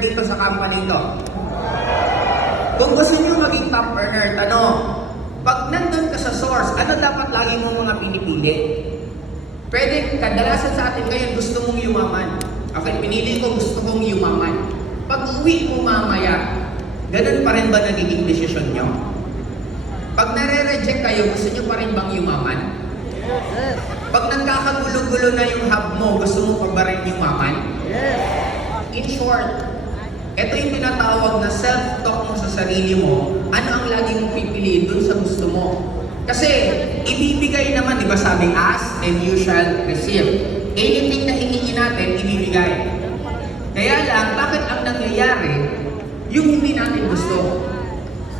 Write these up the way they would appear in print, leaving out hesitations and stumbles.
dito sa company to. Kung gusto niyo maging top earner, tanong, pag nandun ka sa source, ano dapat lagi mo mga pinipili? Pwede, kadalasan sa atin ngayon gusto mong yumaman. Okay, pinili ko gusto kong yumaman. Pag uwi mo mamaya, ganun pa rin ba nagiging desisyon nyo? Pag nare-reject kayo, gusto nyo pa rin bang yumaman? Yes. Pag nagkakagulo-gulo na yung hub mo, gusto mo pa ba rin yumaman? Yes. In short, ito yung tinatawag na self-talk mo sa sarili mo, ano ang lagi mong pipiliin dun sa gusto mo. Kasi, ibibigay naman, di ba sabing, ask and you shall receive. Anything na hingingin natin, ibibigay. Kaya lang, bakit ang nangyayari, yung hindi natin gusto?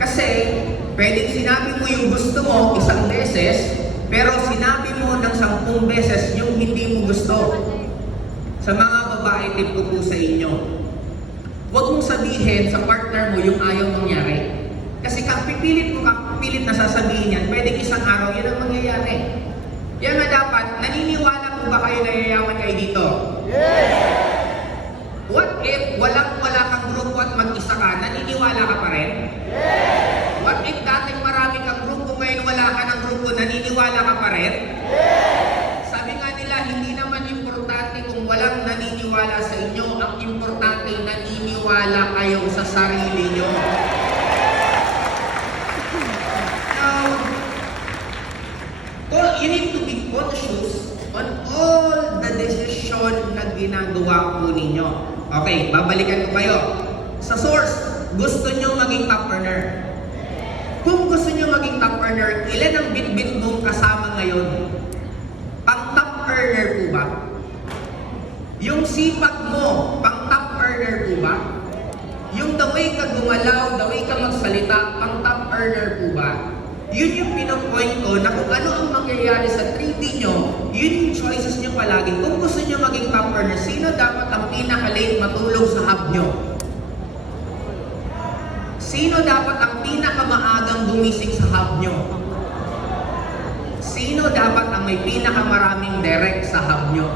Kasi, pwedeng sinabi mo yung gusto mo isang beses, pero sinabi mo ng 10 beses yung hindi mo gusto. Sa mga babae, tip ko po sa inyo, huwag mong sabihin sa partner mo yung ayaw mangyari. Kasi kapipilit na sasabihin yan, pwedeng isang araw, yan ang mangyayari. Kaya nga dapat, naniniwala po ba kayo na yayaman kayo dito? Yes. What if wala kang grupo at mag-isa ka, naniniwala ka pa rin? Yes. What if dating marami kang grupo, ngayon wala ka ng grupo, naniniwala ka pa rin? Yes. Sabi nga nila, hindi naman importante kung walang naniniwala sa inyo, ang importante naniniwala kayo sa sarili nyo. Now, you need to be conscious on all the decision na ginagawa po ninyo. Okay, babalikan ko kayo. Sa source, gusto nyo maging top earner. Kung gusto nyo maging top earner, ilan ang bit-bit mong kasama ngayon? Pang top earner po ba? Yung sipag mo, pang top earner po ba? Yung the way ka gumalaw, the way ka magsalita, pang top earner po ba? Yun yung pinopoint ko na kung ano ang mangyayari sa 3D nyo, yun yung choices nyo palagi. Kung gusto nyo maging top earner, sino dapat ang pinaka-late matulog sa hub nyo? Sino dapat ang pinakamaagang gumising sa hub nyo? Sino dapat ang may pinakamaraming direct sa hub nyo?